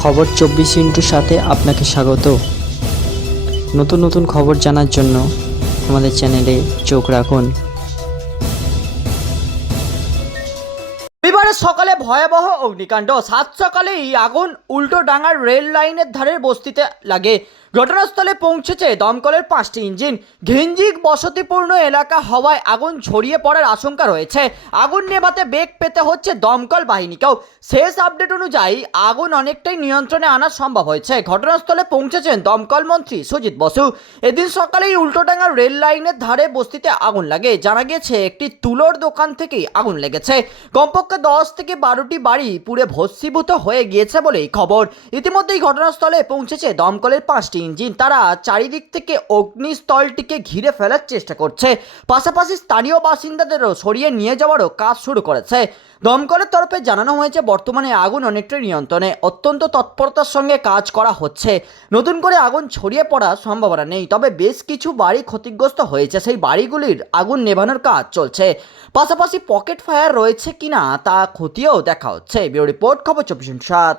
খবর চব্বিশ ইন্টুর সাথে আপনাকে স্বাগত। নতুন নতুন খবর জানার জন্য আমাদের চ্যানেলে চোখ রাখুন। রবিবারের সকালে ভয়াবহ অগ্নিকাণ্ড। সাত সকালে এই আগুন উল্টো ডাঙার রেল লাইনের ধারের বস্তিতে লাগে। ঘটনাস্থলে পৌঁছেছে দমকলের পাঁচটি ইঞ্জিন। ঘিঞ্জিক বসতিপূর্ণ এলাকা হওয়ায় আগুন ছড়িয়ে পড়ার আশঙ্কা রয়েছে। আগুন নেভাতে বেগ পেতে হচ্ছে দমকল বাহিনীকেও। শেষ আপডেট অনুযায়ী আগুন অনেকটাই নিয়ন্ত্রণে আনা সম্ভব হয়েছে। ঘটনাস্থলে পৌঁছেছেন দমকল মন্ত্রী সুজিত বসু। এদিন সকালেই উল্টোডাঙ্গার রেল লাইনের ধারে বস্তিতে আগুন লাগে। জানা গিয়েছে, একটি তুলোর দোকান থেকেই আগুন লেগেছে। কমপক্ষে দশ থেকে বারোটি বাড়ি পুড়ে ভস্মীভূত হয়ে গিয়েছে বলেই খবর। ইতিমধ্যেই ঘটনাস্থলে পৌঁছেছে দমকলের পাঁচটি ইঞ্জিন তারা চারিদিক থেকে অগ্নিস্থলটিকে ঘিরে ফেলার চেষ্টা করছে। পাশাপাশি স্থানীয় বাসিন্দাদেরও সরিয়ে নিয়ে যাওয়ারও কাজ শুরু করেছে। দমকলের তরফে জানানো হয়েছে, বর্তমানে আগুন অনেকটাই নিয়ন্ত্রণে। অত্যন্ত তৎপরতার সঙ্গে কাজ করা হচ্ছে। নতুন করে আগুন ছড়িয়ে পড়ার সম্ভাবনা নেই, তবে বেশ কিছু বাড়ি ক্ষতিগ্রস্ত হয়েছে। সেই বাড়িগুলির আগুন নেভানোর কাজ চলছে। পাশাপাশি পকেট ফায়ার রয়েছে কিনা তা খতিয়েও দেখা হচ্ছে। ব্যুরো রিপোর্ট, খবর চব্বিশ সাত